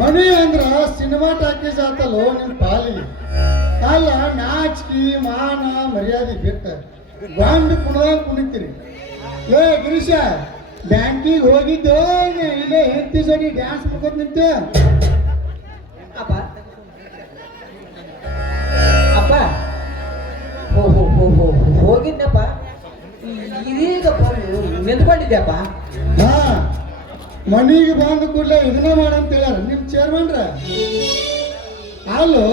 ಮನಿ ಅಂದ್ರ cinema talkies ಆತಲ್ಲೋ ನಿಮ್ ಪಾಲಿಗೆ ಅಲ್ಲ ನಾಚಿಕೆ ಮಾನ ಮರ್ಯಾದೆ ಬಿಟ್ಟ ಗಂಡು ಕುಣದಾಗ ಕುಣಿತೀರಿ. ಏ ಗಿರೀಶ ಬ್ಯಾಂಕಿಗೆ ಹೋಗಿದ್ದು ಇಲ್ಲೇ ಹೆಂಡತಿ ಜೋಡಿ ಡ್ಯಾನ್ಸ್ ಮಾಡ್ಕೊತ ನಿಂತ ಅಪ್ಪ ಅಪ್ಪ ಹೋ ಹೋ ಹೋ ಹೋ ಹೋಗಿದ್ದಪ್ಪ, ಇದೀಗ ನಿಂತ್ಕೊಂಡಿದ್ಯಪ್ಪ. ಹಾ ಮನಿಗೆ ಬಂದ ಕೂಡಲೇ ಇದನ್ನ ಮಾಡಂತ ಹೇಳ್ಯಾರ ನಿಮ್ ಚೇರ್ಮನ್ರ. ಅಲ್ಲೋ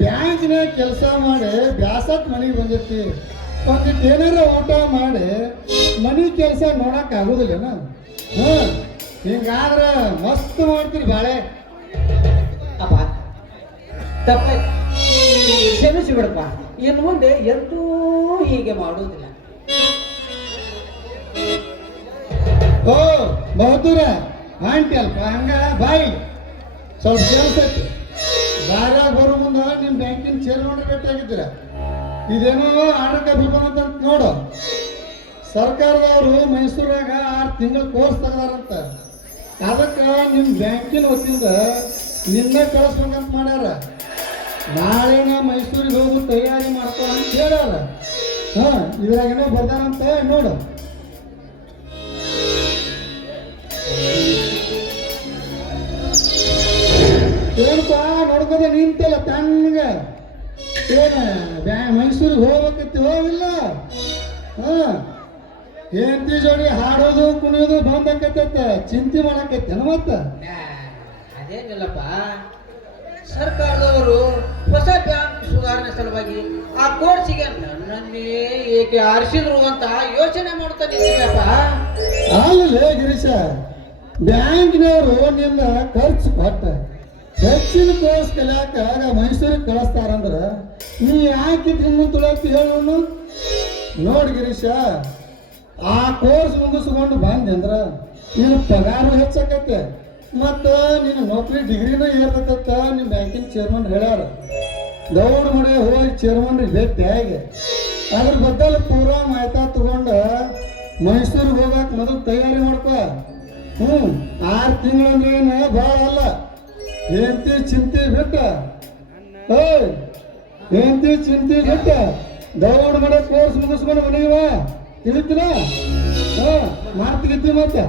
ಬ್ಯಾಂಕ್ನಾಗ ಕೆಲಸ ಮಾಡಿ ಬ್ಯಾಸತ್ ಮನೆಗೆ ಬಂದಿರ್ತಿ, ಒಂದಿಟ್ಟು ಏನಾರ ಊಟ ಮಾಡಿ ಮನಿ ಕೆಲಸ ನೋಡಕ್ ಆಗುದಿಲ್ಲನ? ಹಿಂಗಾದ್ರ ಮಸ್ತ್ ಮಾಡ್ತೀರಿ ಬಾಳೆ. ಅಪ್ಪ ತಪ್ಪ ಕ್ಷಮಿಸಿ ಬಿಡಪ್ಪ, ಇನ್ನು ಮುಂದೆ ಎಂದೂ ಹೀಗೆ ಮಾಡುವುದಿಲ್ಲ. ಓ ಬಹದ್ದೂರ ಆಂಟಿ ಅಲ್ಪ ಹಂಗ ಬಾಯಿ ಸ್ವಲ್ಪ ಕೆಲಸ ಐತಿ. ದಾರ್ಯಾಗ ಬರೋ ಮುಂದೆ ನಿಮ್ಮ ಬ್ಯಾಂಕಿನ ಚೇರ್ಮನ್ ಭೇಟಿಯಾಗಿದ್ದೀರ. ಇದೇನೋ ಆಡಕ ಬಿಲ್ಬಂತ ಅಂತ ನೋಡು. ಸರ್ಕಾರದವರು ಮೈಸೂರಾಗ 6 ತಿಂಗಳ ಕೋರ್ಸ್ ತೆಗ್ದಾರಂತ. ಅದಕ್ಕೆ ನಿಮ್ಮ ಬ್ಯಾಂಕಿನ ವತಿಯಿಂದ ನಿನ್ನೆ ಕಳಿಸ್ಬೇಕಂತ ಮಾಡ್ಯಾರ. ನಾಳೆನ ಮೈಸೂರಿಗೆ ಹೋಗಿ ತಯಾರಿ ಮಾಡ್ಕೊ ಅಂತ ಹೇಳ್ಯಾರ. ಇದ್ರಾಗೇನೋ ಬರ್ದಾರಂತ ನೋಡು. ಏನಪ್ಪಾ ನೋಡ್ಕೋದ ನಿಂತಲ್ಲ ತಣ್ಣಗ. ಏನ ಮೈಸೂರಿಗೆ ಹೋಗ್ಬೇಕತ್ತಿ ಹೋಗಿಲ್ಲ? ಹೆಂಡತಿ ಜೋಡಿ ಹಾಡೋದು ಕುಣಿಯೋದು ಬಂದಕ್ಕತ್ತ ಚಿಂತೆ ಮಾಡಕತ್ತೇನ ಮತ್ತ? ಅದೇನಿಲ್ಲಪ್ಪ, ಸರ್ಕಾರದವರು ಹೊಸ ಬ್ಯಾಂಕ್ ಸುಧಾರಣೆ ಸಲುವಾಗಿ ಆ ಕೋರ್ಸಿಗೆ ನನ್ನೇ ಏಕೆ ಆರಿಸಿದ್ರು ಅಂತ ಯೋಚನೆ ಮಾಡ್ತಾ ನಿಂತಿದ್ದಪ್ಪ. ಅಲ್ಲೇ ಗಿರೀಶ, ಬ್ಯಾಂಕ್ನವರು ನಿನ್ನ ಖರ್ಚು ಕೊಟ್ಟ ಹೆಚ್ಚಿನ ಕೋರ್ಸ್ ಕಲಿಯಾಕ ಮೈಸೂರಿಗೆ ಕಳಿಸ್ತಾರಂದ್ರ ನೀ ಯಾಕೆ ಹಿಂದೆ ತುಳಿಯಾಕ್ತಿ ಹೇಳು ನೋಡಿ ಗಿರೀಶ, ಆ ಕೋರ್ಸ್ ಮುಗಿಸ್ಕೊಂಡು ಬಂದೆ ಅಂದ್ರ ನಿನ್ನ ಪಗಾರ ಹೆಚ್ಚಾಕತ್ತೆ, ಮತ್ತು ನಿನ್ನ ನೌಕರಿ ಡಿಗ್ರಿನ ಏರ್ತತ್ತ. ನಿಮ್ಮ ಬ್ಯಾಂಕಿನ ಚೇರ್ಮನ್ ಹೇಳ್ಯಾರ, ದೌಡ್ ಮಾಡಿ ಹೋಗಿ ಚೇರ್ಮನ್ರಿಗೆ ಭೇಟಿ ಹೇಗೆ ಅದ್ರ ಬದಲು ಪೂರಾ ಮಾಹಿತಿ ತಗೊಂಡು ಮೈಸೂರಿಗೆ ಹೋಗಕ್ಕೆ ಮೊದಲು ತಯಾರಿ ಮಾಡ್ಕೊ. 6 ತಿಂಗಳಂದ್ರೆ ಏನು ಭಾಳ ಅಲ್ಲ. ಹೆಂಡತಿ ಚಿಂತೆ ಬಿಟ್ಟ, ಹೆಂಡತಿ ಚಿಂತೆ ಬಿಟ್ಟ ದೌಡ್ ಮಾಡೋ ಕೋರ್ಸ್ ಮುಗಿಸ್ಕೊಂಡು ಮನೆಗೆ ಬಾ, ತಿಳಿತೀನ? ಮಾಡ್ತಿಗಿದ್ದಿ ಮತ್ತೆ